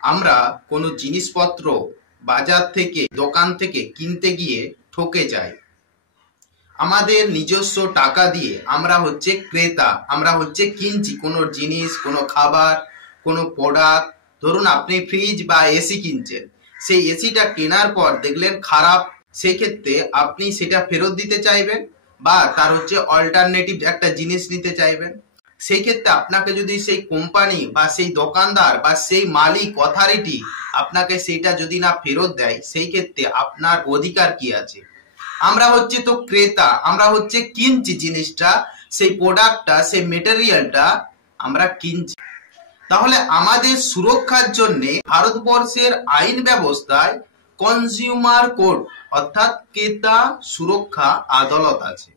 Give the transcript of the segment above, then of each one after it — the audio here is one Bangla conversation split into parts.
আমরা কোনো জিনিসপত্র বাজার থেকে দোকান থেকে কিনতে গিয়ে ঠকে যাই। আমাদের নিজস্ব টাকা দিয়ে আমরা হচ্ছে ক্রেতা, আমরা হচ্ছে কিনছি কোনো জিনিস, কোনো খাবার, কোনো প্রোডাক্ট। ধরুন আপনি ফ্রিজ বা এসি কিনছেন, সেই এসিটা কেনার পর দেখলেন খারাপ, সেই ক্ষেত্রে আপনি সেটা ফেরত দিতে চাইবেন বা তার হচ্ছে অল্টারনেটিভ একটা জিনিস নিতে চাইবেন। সেই ক্ষেত্রে আপনাকে যদি সেই কোম্পানি বা সেই দোকানদার বা সেই মালিক অথরিটি আপনাকে সেইটা যদি না ফেরত দেয়, সেই ক্ষেত্রে আপনার অধিকার কি আছে? আমরা হচ্ছে তো ক্রেতা, আমরা হচ্ছে কিনছি জিনিসটা, সেই প্রোডাক্টটা, সেই মেটেরিয়ালটা আমরা কিনছি। তাহলে আমাদের সুরক্ষার জন্য ভারতবর্ষের আইন ব্যবস্থায় কনজিউমার কোর্ট অর্থাৎ ক্রেতা সুরক্ষা আদালত আছে।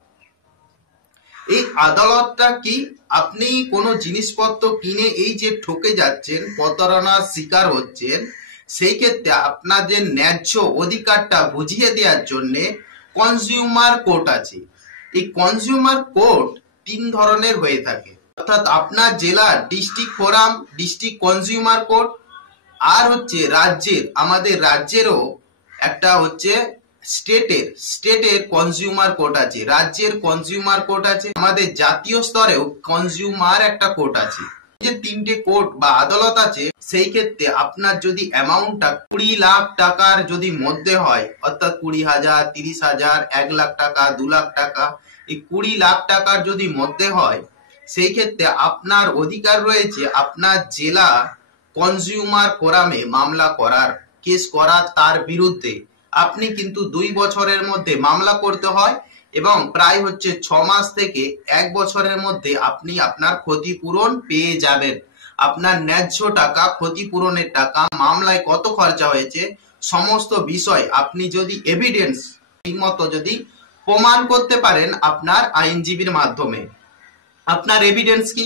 এই আদালতটা কি? আপনি কোনো জিনিসপত্র কিনে এই যে ঠকে যাচ্ছেন, প্রতারণার শিকার হচ্ছেন, সেই ক্ষেত্রে আপনাদের ন্যায্য অধিকারটা বুঝিয়ে দেওয়ার জন্য কনজিউমার কোর্ট আছে। এই কনজিউমার কোর্ট 3 ধরনের হয়ে থাকে, অর্থাৎ আপনার জেলার district forum, district consumer court, আর হচ্ছে রাজ্যের, আমাদের রাজ্যেরও একটা হচ্ছে স্টেটের কনজিউমার কোর্ট আছে, রাজ্যের কনজিউমার কোর্ট আছে, আমাদের জাতীয় স্তরেও কনজিউমার একটা কোর্ট আছে। যে 3টে কোর্ট বা আদালত আছে, সেই ক্ষেত্রে আপনার যদি অ্যামাউন্টটা 20 লাখ টাকার যদি মধ্যে হয়, অর্থাৎ 20,000, 30,000, 1 লাখ টাকা, 2 লাখ টাকা, এই 20 লাখ টাকার যদি মধ্যে হয়, সেই ক্ষেত্রে আপনার অধিকার রয়েছে আপনার জেলা কনজিউমার ফোরামে মামলা করার, কেস করার তার বিরুদ্ধে। আপনি কিন্তু 2 বছরের মধ্যে মামলা করতে হয় এবং প্রায় হচ্ছে 6 মাস থেকে 1 বছরের মধ্যে আপনি আপনার ক্ষতিপূরণ পেয়ে যাবেন। আপনার ন্যায্য টাকা, ক্ষতিপূরণের টাকা, মামলায় কত খরচা হয়েছে, সমস্ত বিষয় আপনি যদি এভিডেন্স ঠিকমতো যদি প্রমাণ করতে পারেন আপনার আইনজীবীর মাধ্যমে। আপনার এভিডেন্স কি?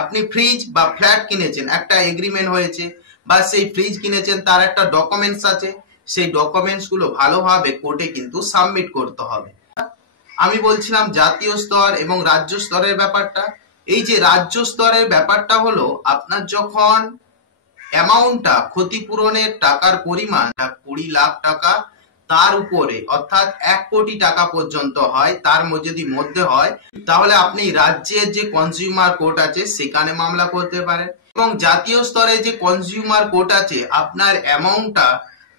আপনি ফ্রিজ বা ফ্ল্যাট কিনেছেন, একটা এগ্রিমেন্ট হয়েছে, বা সেই ফ্রিজ কিনেছেন তার একটা ডকুমেন্টস আছে, সেই ডকুমেন্টস গুলো ভালোভাবে কোর্টে কিন্তু সাবমিট করতে হবে। আমি বলছিলাম জাতীয় স্তর এবং রাজ্য স্তরের ব্যাপারটা। এই যে রাজ্য স্তরের ব্যাপারটা হলো, আপনার যখন অ্যামাউন্টটা, ক্ষতিপূরণের টাকার পরিমাণ 20 লাখ টাকা তার উপরে, অর্থাৎ 1 কোটি টাকা পর্যন্ত হয়, তার যদি মধ্যে হয়, তাহলে আপনি রাজ্যের যে কনজিউমার কোর্ট আছে সেখানে মামলা করতে পারেন। এবং জাতীয় স্তরে যে কনজিউমার কোর্ট আছে, আপনার অ্যামাউন্টটা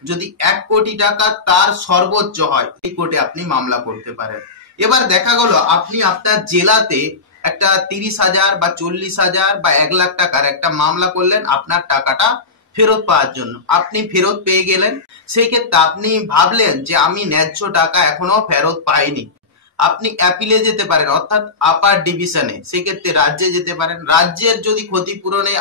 যদি 1 কোটি টাকা তার সর্বোচ্চ হয়, এই কোর্টে আপনি মামলা করতে পারেন। এবার দেখা গেল আপনি আপনার জেলাতে একটা 30,000 বা 40,000 বা 1 লাখ টাকার একটা মামলা করলেন আপনার টাকাটা ফেরত পাওয়ার জন্য। আপনি ফেরত পেয়ে গেলেন, সেই ক্ষেত্রে আপনি ভাবলেন যে আমি ন্যায্য টাকা এখনো ফেরত পাইনি। আপনি অ্যাপিলে যেতে পারেন, অর্থাৎ আপার ডিভিশনে, সেক্ষেত্রে রাজ্যে যেতে পারেন। রাজ্যের যদি ক্ষতিপূরণে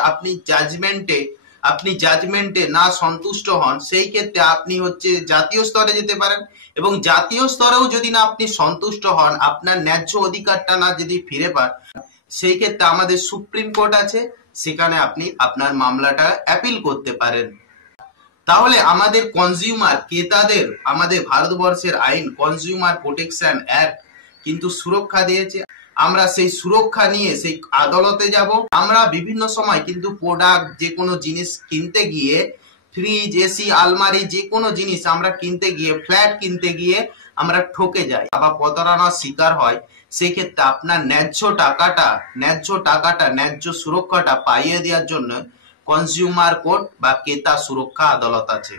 আপনি জাজমেন্টে না সন্তুষ্ট হন, সেই ক্ষেত্রে আপনি হচ্ছে জাতীয় স্তরে যেতে পারেন। এবং জাতীয় স্তরেও যদি না আপনি সন্তুষ্ট হন, আপনার ন্যায্য অধিকারটা না যদি ফিরে পান, সেই ক্ষেত্রে আমাদের সুপ্রিম কোর্ট আছে, সেখানে আপনি আপনার মামলাটা অ্যাপিল করতে পারেন। তাহলে আমাদের কনজিউমার, ক্রেতাদের আমাদের ভারতবর্ষের আইন কনজিউমার প্রোটেকশন অ্যাক্ট কিন্তু সুরক্ষা দিয়েছে। আমরা সেই সুরক্ষা নিয়ে সেই আদালতে যাব। আমরা বিভিন্ন সময় কিন্তু প্রোডাক্ট, যে কোনো জিনিস কিনতে গিয়ে, ফ্রিজ, এসি, আলমারি, যে কোনো জিনিস আমরা কিনতে গিয়ে, ফ্ল্যাট কিনতে গিয়ে আমরা ঠকে যাই বা প্রতারণার শিকার হয়। সেই ক্ষেত্রে আপনার ন্যায্য টাকাটা, ন্যায্য সুরক্ষাটা পাইয়ে দেওয়ার জন্য কনজিউমার কোর্ট বা ক্রেতা সুরক্ষা আদালত আছে।